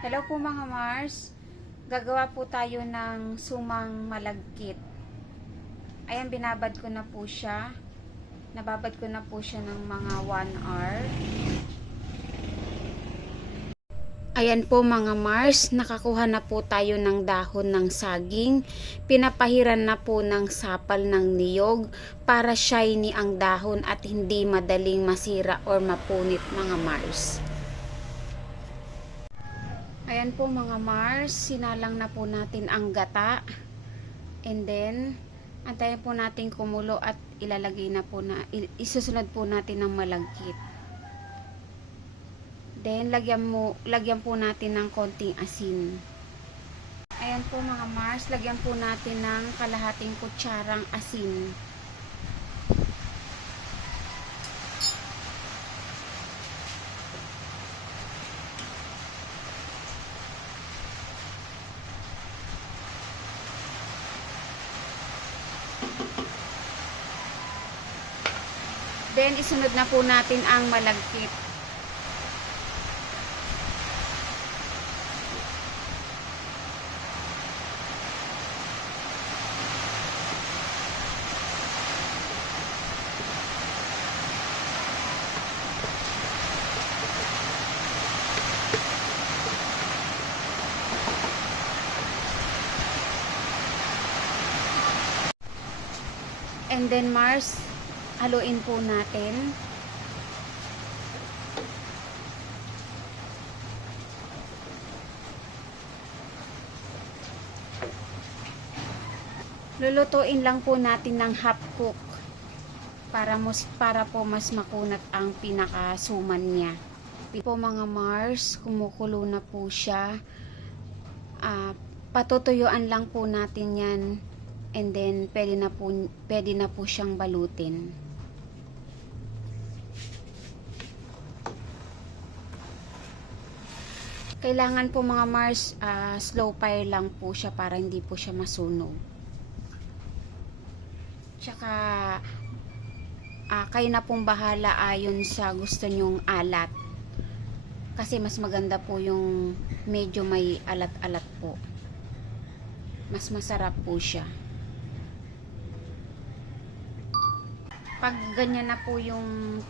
Hello po mga Mars. Gagawa po tayo ng sumang malagkit. Ayan, binabad ko na po siya. Nababad ko na po siya ng mga 1 hour. Ayan po mga Mars, nakakuha na po tayo ng dahon ng saging. Pinapahiran na po ng sapal ng niyog para shiny ang dahon at hindi madaling masira or mapunit mga Mars. Ayan po mga Mars, sinalang na po natin ang gata. And then, antayin po natin kumulo at ilalagay na po isusunod po natin ng malagkit. Then, lagyan po natin ng konting asin. Ayan po mga Mars, lagyan po natin ng kalahating kutsarang asin. Then, isunod na po natin ang malagkit. And then, Mars, haluin po natin. Lulutuin lang po natin ng half cook para po mas makunat ang pinakasuman niya. Po mga Mars, kumukulo na po siya. Patutuyuan lang po natin yan. And then, pwede na po siyang balutin. Kailangan po mga Mars, slow fire lang po siya para hindi po siya masunog. Tsaka, kayo na pong bahala ayon sa gusto nyong alat. Kasi mas maganda po yung medyo may alat-alat po. Mas masarap po siya. Pag ganyan na po yung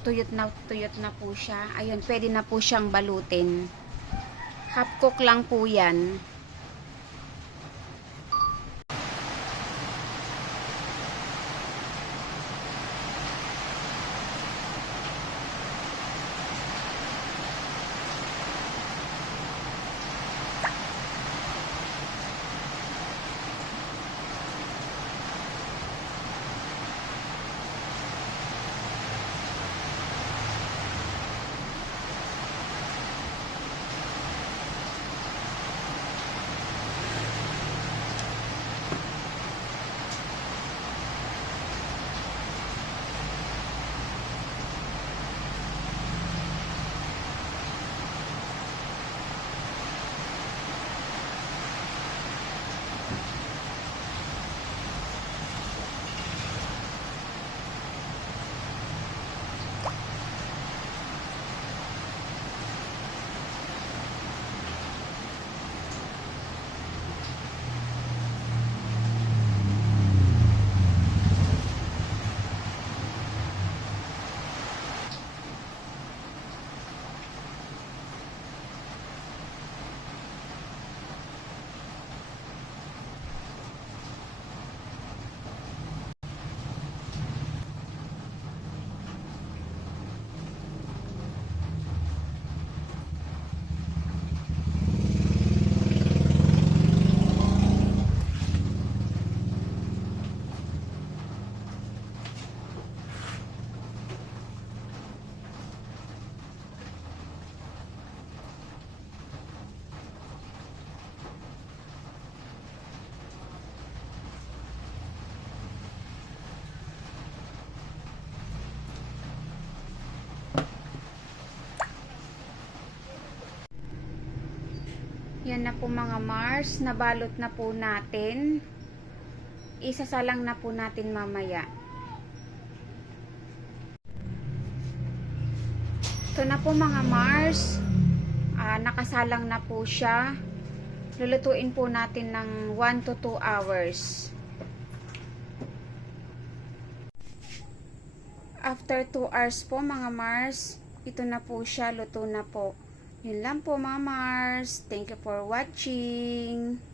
tuyot na po siya, ayun, pwede na po siyang balutin. Half cook lang po yan. Yan na po mga Mars, nabalot na po natin. Isasalang na po natin mamaya. Ito na po mga Mars. nakasalang na po siya. Lulutuin po natin ng 1 to 2 hours. After 2 hours po mga Mars, ito na po siya, luto na po. Yun lang po mga Mars. Thank you for watching.